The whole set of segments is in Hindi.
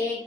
1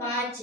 5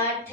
8